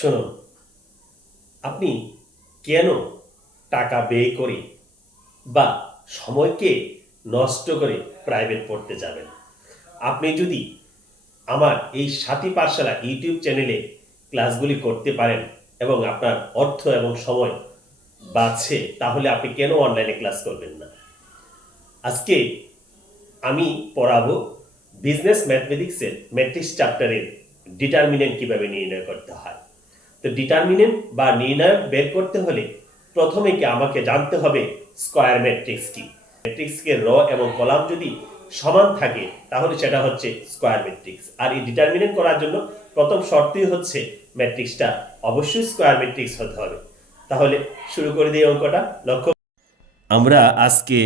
শুনুন আপনি কেন টাকা ব্যয় করে বা সময়কে নষ্ট করে প্রাইভেট পড়তে যাবেন? আপনি যদি আমার এই সাথী পাঠশালা ইউটিউব চ্যানেলে ক্লাসগুলি করতে পারেন এবং আপনার অর্থ এবং সময় বাঁচে তাহলে আপনি কেন অনলাইনে ক্লাস করবেন না? আজকে আমি পড়াবো বিজনেস ম্যাথমেটিক্সের ম্যাট্রিক্স চ্যাপ্টারের ডিটারমিনেন্ট কীভাবে নির্ণয় করতে হয়। তো ডিটারমিনেন্ট বা নির্ণায়ক বের করতে হলে প্রথমে কি আমাকে জানতে হবে স্কোয়ার ম্যাট্রিক্স কি? ম্যাট্রিক্সকে র এবং কলাম যদি সমান থাকে, তাহলে সেটা হচ্ছে স্কোয়ার ম্যাট্রিক্স আর এই ডিটারমিনেন্ট করার জন্য প্রথম শর্তই হচ্ছে ম্যাট্রিক্সটা অবশ্যই স্কোয়ার ম্যাট্রিক্স হতে হবে। তাহলে শুরু করে দিই অঙ্কটা, লক্ষ্য আমরা আজকে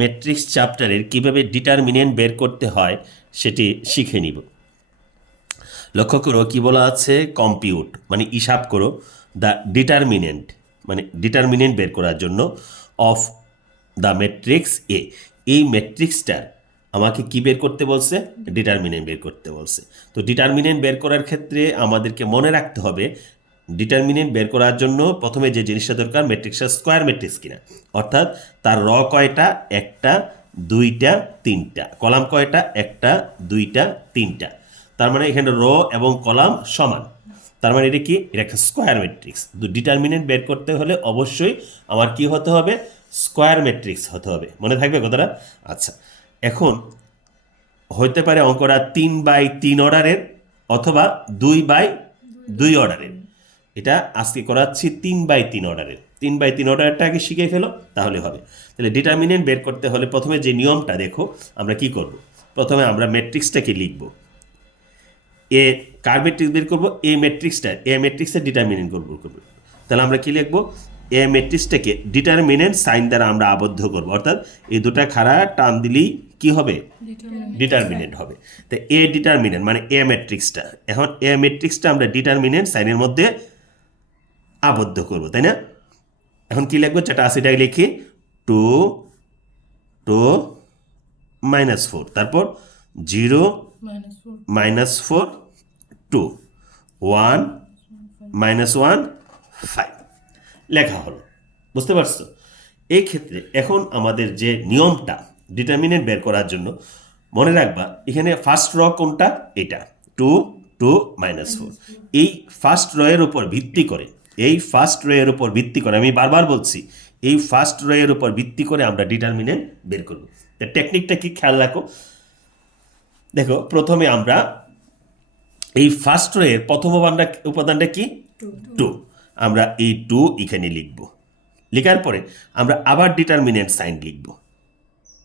ম্যাট্রিক্স চ্যাপ্টারের কীভাবে ডিটারমিনেন্ট বের করতে হয় সেটি শিখে নিব। লক্ষ্য করো কি বলা আছে? কম্পিউট মানে হিসাব করো দ্য ডিটারমিনেন্ট মানে ডিটারমিনেন্ট বের করার জন্য অফ দ্য ম্যাট্রিক্স এ এই ম্যাট্রিক্সটার আমাকে কি বের করতে বলছে? ডিটারমিনেন্ট বের করতে বলছে। তো ডিটারমিনেন্ট বের করার ক্ষেত্রে আমাদেরকে মনে রাখতে হবে ডিটারমিনেন্ট বের করার জন্য প্রথমে যে জিনিসটা দরকার ম্যাট্রিক্সটা স্কোয়ার ম্যাট্রিক্স কিনা। অর্থাৎ তার র কয়টা? একটা, দুইটা, তিনটা। কলাম কয়টা? একটা, দুইটা, তিনটা। তার মানে এখানে র এবং কলাম সমান। তার মানে এটা কি? এটা একটা স্কোয়ার ম্যাট্রিক্স ডিটারমিনেন্ট বের করতে হলে অবশ্যই আমার কি হতে হবে? স্কোয়ার ম্যাট্রিক্স হতে হবে। মনে থাকবে কথাটা? আচ্ছা। এখন হইতে পারে অঙ্কটা তিন বাই তিন অর্ডারের অথবা দুই বাই দুই অর্ডারের। এটা আজকে করাচ্ছি তিন বাই তিন অর্ডারের। তিন বাই তিন অর্ডারটা আগে শিখে ফেলো, তাহলে হবে। তাহলে ডিটারমিনেন্ট বের করতে হলে প্রথমে যে নিয়মটা দেখো, আমরা কি করব? প্রথমে আমরা ম্যাট্রিক্সটাকে লিখব। এ কার ম্যাট্রিক্স বের করব? এ ম্যাট্রিক্সটা এ ম্যাট্রিক্সের ডিটারমিনেন্ট করব করব। তাহলে আমরা কী লিখব? এ ম্যাট্রিক্সটাকে ডিটারমিনেন্ট সাইন দ্বারা আমরা আবদ্ধ করব। অর্থাৎ এই দুটা খাড়া টান দিলেই কি হবে? ডিটারমিনেন্ট হবে। তো এ ডিটারমিনেন্ট মানে এ ম্যাট্রিক্সটা এখন এ ম্যাট্রিক্সটা আমরা ডিটারমিনেন্ট সাইনের মধ্যে আবদ্ধ করব তাই না? এখন কি লিখব? যেটা আশিটাই লিখি। Two two minus four. তারপর zero minus 4 minus four two. One minus one five. লেখা হলো। বুঝতে পারছ? এই ক্ষেত্রে এখন আমাদের যে নিয়মটা ডিটারমিনেন্ট বের করার জন্য মনে রাখবা এখানে ফার্স্ট র কোনটা? এটা। Two two minus four. এই ফার্স্ট রয়ের উপর ভিত্তি করে এই ফার্স্ট রয়ের উপর ভিত্তি করে আমি বারবার বলছি এই ফার্স্ট রয়ের উপর ভিত্তি করে আমরা ডিটারমিনেন্ট বের করব। টেকনিকটা কি? খেয়াল রাখো। দেখো প্রথমে আমরা এই ফার্স্ট রোয়ের প্রথম উপাদানটা উপাদানটা কি? টু আমরা এই টু এখানে লিখব। লেখার পরে আমরা আবার ডিটারমিনেন্ট সাইন লিখব।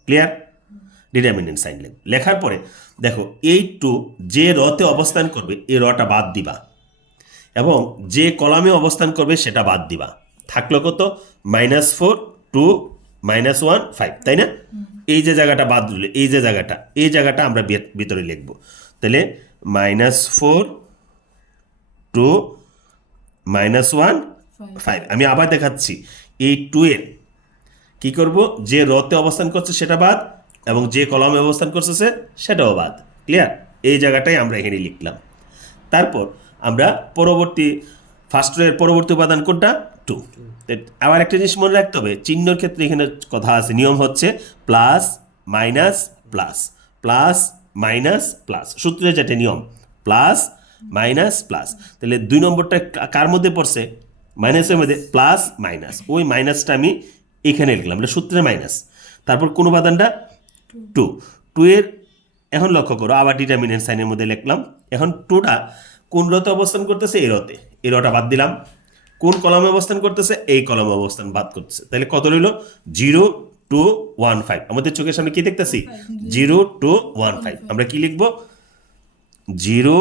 ক্লিয়ার ডিটারমিনেন্ট সাইন লিখব। লেখার পরে দেখো এই টু যে রতে অবস্থান করবে এই রটা বাদ দিবা। এবং যে কলামে অবস্থান করবে সেটা বাদ দিবা। থাকল কত? Minus four two minus one five তাই না? এই যে জায়গাটা বাদ দিল এই যে জায়গাটা এই জায়গাটা আমরা ভিতরে লিখব। তাহলে minus four two minus one five আমি আবার দেখাচ্ছি এই টু এর কি করব? যে রতে অবস্থান করছে সেটা বাদ এবং যে কলমে অবস্থান করতেছে সেটাও বাদ। ক্লিয়ার এই জায়গাটাই আমরা এখানে লিখলাম। তারপর আমরা পরবর্তী ফার্স্ট এর পরবর্তী উপাদান কোনটা? টু আবার একটা জিনিস মনে রাখতে হবে, চিহ্নর ক্ষেত্রে এখানে কথা আছে, নিয়ম হচ্ছে plus, minus, plus plus, minus, plus সূত্রে যেটা নিয়ম, প্লাস, মাইনাস, প্লাস, তাহলে দুই নম্বরটা কার মধ্যে পড়ছে? মাইনাসের মধ্যে, প্লাস, মাইনাস, ওই মাইনাসটা আমি এখানে লিখলাম, এটা সূত্রের মাইনাস, তারপর কোন উপাদানটা? টু টু এর, এখন লক্ষ্য করো, আবার ডিটারমিনেন্ট সাইনের মধ্যে লিখলাম, এখন টুটা কোন রতে অবস্থান করতেছে? এই রতে এই রটা বাদ দিলাম কোন কলমে অবস্থান করতেছে? এই কলমে অবস্থান বাদ করতেছে। তাহলে কত রইল? Zero two one five. আমাদের চোখের সামনে কি দেখতেছি? Zero two one five. আমরা কি লিখব? Zero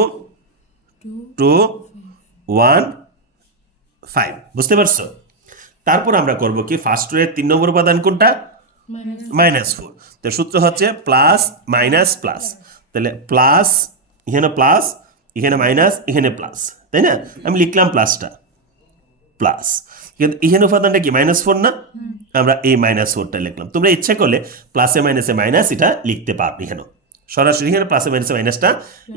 two one five. বুঝতে পারছ? তারপর আমরা করব কি? ফার্স্ট রোয়ের তিন নম্বর উপাদান কোনটা? Minus four. তো সূত্র হচ্ছে প্লাস মাইনাস প্লাস। তাহলে প্লাস, এখানে প্লাস, এখানে মাইনাস, এখানে প্লাস। তাই না? আমি লিখলাম প্লাসটা। প্লাস কিন্তু এখানে উপাদানটা কি? মাইনাস ফোর না? আমরা এই মাইনাস ফোরটা লিখলাম। তোমরা ইচ্ছা করলে প্লাসে মাইনাসে মাইনাস এটা লিখতে পারো এখানেও সরাসরি এখানে প্লাসে মাইনাসে মাইনাসটা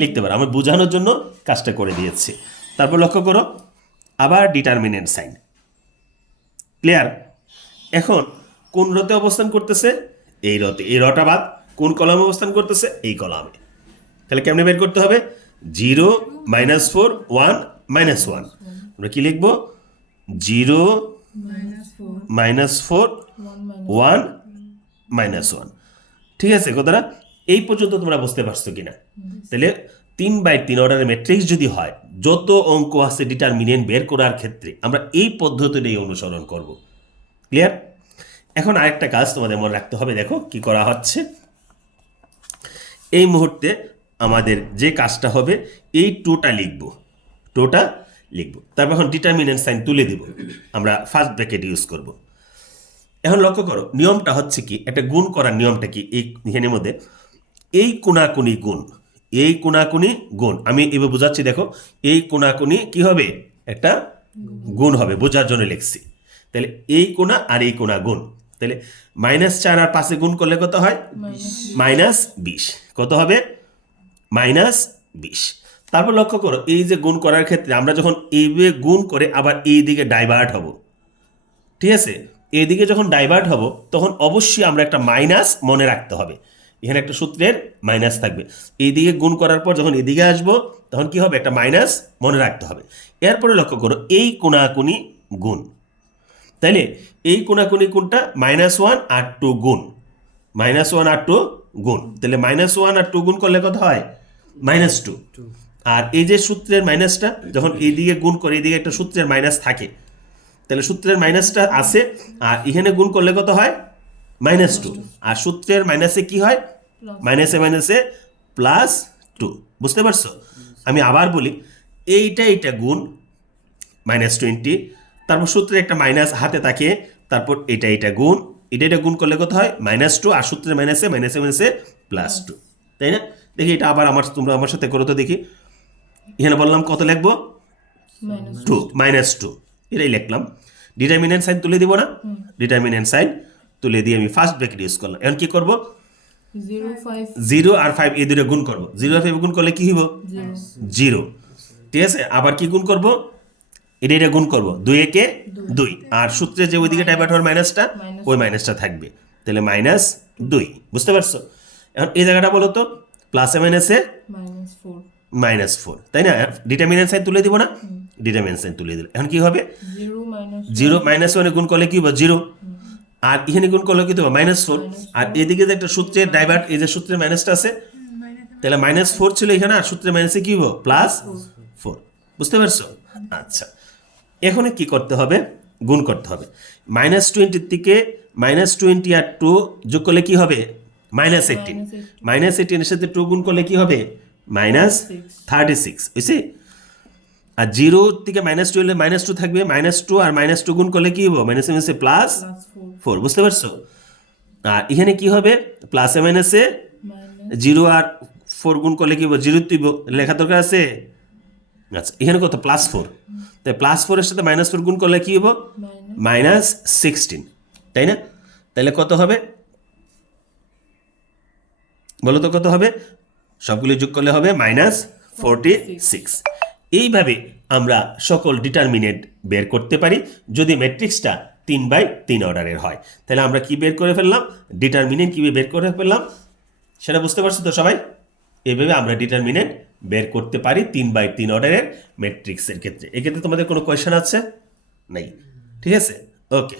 লিখতে পারো। আমি বোঝানোর জন্য কাজটা করে দিয়েছি। তারপর লক্ষ্য করো আবার ডিটারমিনেন্ট সাইন ক্লিয়ার এখন কোন রতে অবস্থান করতেছে? এই রতে। এই রটা বাদ কোন কলামে অবস্থান করতেছে? এই কলামে। তাহলে কেমনে বের করতে হবে? Zero minus four one minus one আমরা কি লিখব? Zero minus four one minus one ঠিক আছে কথাটা এই পর্যন্ত তোমরা বুঝতে পারছ কিনা? তাহলে তিন বাই তিন অর্ডারের ম্যাট্রিক্স যদি হয় যত অঙ্ক আছে ডিটারমিনেন্ট বের করার ক্ষেত্রে আমরা এই পদ্ধতিটাই অনুসরণ করব। ক্লিয়ার এখন আরেকটা কাজ তোমাদের মনে রাখতে হবে দেখো কি করা হচ্ছে। এই মুহূর্তে আমাদের যে কাজটা হবে এই টোটা লিখব। টোটা লিখব। তারপর এখন ডিটারমিনেন্ট সাইন তুলে দিব। আমরা ফার্স্ট ব্র্যাকেট ইউজ করব। এখন লক্ষ্য করো নিয়মটা হচ্ছে কি একটা গুণ করার নিয়মটা কি এই এখানের মধ্যে? এই কোনাকুনি গুণ এই কোনাকুনি গুণ। আমি এবার বোঝাচ্ছি দেখো এই কোনাকুনি কি হবে? একটা গুণ হবে বোঝার জন্য লিখছি। তাহলে এই কোনা আর এই কোনা গুণ। তাহলে মাইনাস চার আর পাশে গুণ করলে কত হয়. মাইনাস বিশ। কত হবে? মাইনাস বিশ। তারপর লক্ষ্য করো, এই যে গুণ করার ক্ষেত্রে আমরা যখন এইভাবে গুণ করে আবার এই দিকে ডাইভার্ট হব। ঠিক আছে? এইদিকে যখন ডাইভার্ট হব, তখন অবশ্যই আমরা একটা মাইনাস মনে রাখতে হবে। এখানে একটা সূত্রের মাইনাস থাকবে। এইদিকে গুণ করার পর যখন এদিকে আসব, তখন কি হবে? একটা মাইনাস মনে রাখতে হবে। এরপরে লক্ষ্য করো, এই কোনাকুনি গুণ। তাইলে এই কোনাকুনি কোনটা মাইনাস ওয়ান আর টু গুণ। মাইনাস ওয়ান আর টু গুণ। তাহলে মাইনাস ওয়ান আর টু গুণ করলে কত হয়? মাইনাস টু আর এই যে সূত্রের মাইনাসটা যখন এইদিকে গুণ করে এইদিকে একটা সূত্রের মাইনাস থাকে তাহলে সূত্রের মাইনাসটা আছে আর এখানে গুণ করলে কত হয়? Minus two. আর সূত্রের মাইনাসে কি হয়. মাইনাসে মাইনাসে প্লাস টু বুঝতে পারছ? আমি আবার বলি এইটা এইটা গুণ মাইনাস টোয়েন্টি তারপর সূত্রে একটা মাইনাস হাতে থাকে তারপর এটা এটা গুণ এটা এটা গুণ করলে কত হয়? মাইনাস টু আর সূত্রের মাইনাসে মাইনাসে মাইনাসে প্লাস টু তাই না? দেখি এটা আবার আমার তোমরা আমার সাথে করো তো দেখি। এখানে বললাম কত লিখব? টু মাইনাস টু এটাই লিখলাম। ডিটারমিনেন্ট সাইন তুলে দিব না। ডিটারমিনেন্ট সাইন তুলে দিয়ে আমি ফার্স্ট ব্র্যাকেট ইউজ করলাম। এখন কি করব? জিরো আর ফাইভ এই দুটো গুণ করব। জিরো আর ফাইভ গুণ করলে কি হইব? জিরো ঠিক আছে? আবার কি গুণ করব? এটা এটা গুণ করব। দুই একে দুই। আর সূত্রে যে ওইদিকে টাইপার হওয়ার মাইনাসটা ওই মাইনাসটা থাকবে। তাহলে মাইনাস দুই। বুঝতে পারছ? এখন এই জায়গাটা বলো তো প্লাসে মাইনাসে Minus four. মাইনাস ফোর তাই না? ডিটারমিনেন্ট সাইন তুলে দিব না? ডিটারমিনেন্ট সাইন তুলে দিল। এখন কি হবে? জিরো মাইনাস ওয়ানে গুণ করলে কি হবে? জিরো আর এখানে গুণ করলে কি হবে? মাইনাস ফোর আর এদিকে যে একটা সূত্রের ডাইভার্ট এই যে সূত্রের মাইনাসটা আছে তাহলে মাইনাস ফোর ছিল এখানে আর সূত্রের মাইনাসে কি হবে? প্লাস ফোর বুঝতে পারছ? আচ্ছা। এখানে কি করতে হবে? গুণ করতে হবে। মাইনাস টোয়েন্টির থেকে মাইনাস টোয়েন্টি আর টু যোগ করলে কি হবে? মাইনাস এইটিন মাইনাস এইটিনের সাথে টু গুণ করলে কি হবে? মাইনাস. থার্টি সিক্স বুঝছি আর জিরো থেকে মাইনাস টু হলে মাইনাস টু থাকবে মাইনাস টু আর মাইনাস টু গুণ করলে কি হবে? মাইনাস মাইনাসে প্লাস. ফোর বুঝতে পারছ? আর এখানে কি হবে? প্লাসে মাইনাসে Minus. জিরো আর ফোর গুণ করলে কি হবে? জিরো তুইব লেখা দরকার আছে? আচ্ছা এখানে কত? প্লাস ফোর তাই প্লাস ফোরের সাথে মাইনাস ফোর গুণ করলে কি হব? মাইনাস সিক্সটিন তাই না? তাহলে কত হবে? বলো তো কত হবে? সবগুলি যোগ করলে হবে মাইনাস ফোরটি সিক্স এইভাবে আমরা সকল ডিটারমিনেন্ট বের করতে পারি, যদি ম্যাট্রিক্সটা তিন বাই তিন অর্ডারের হয়। তাহলে আমরা কি বের করে ফেললাম? ডিটারমিনেন্ট কীভাবে বের করে ফেললাম? সেটা বুঝতে পারছ তো সবাই? এভাবে আমরা ডিটারমিনেন্ট বের করতে পারি তিন বাই তিন অর্ডারের ম্যাট্রিক্সের ক্ষেত্রে। এক্ষেত্রে তোমাদের কোনো কোয়েশ্চেন আছে? নেই। ঠিক আছে? ওকে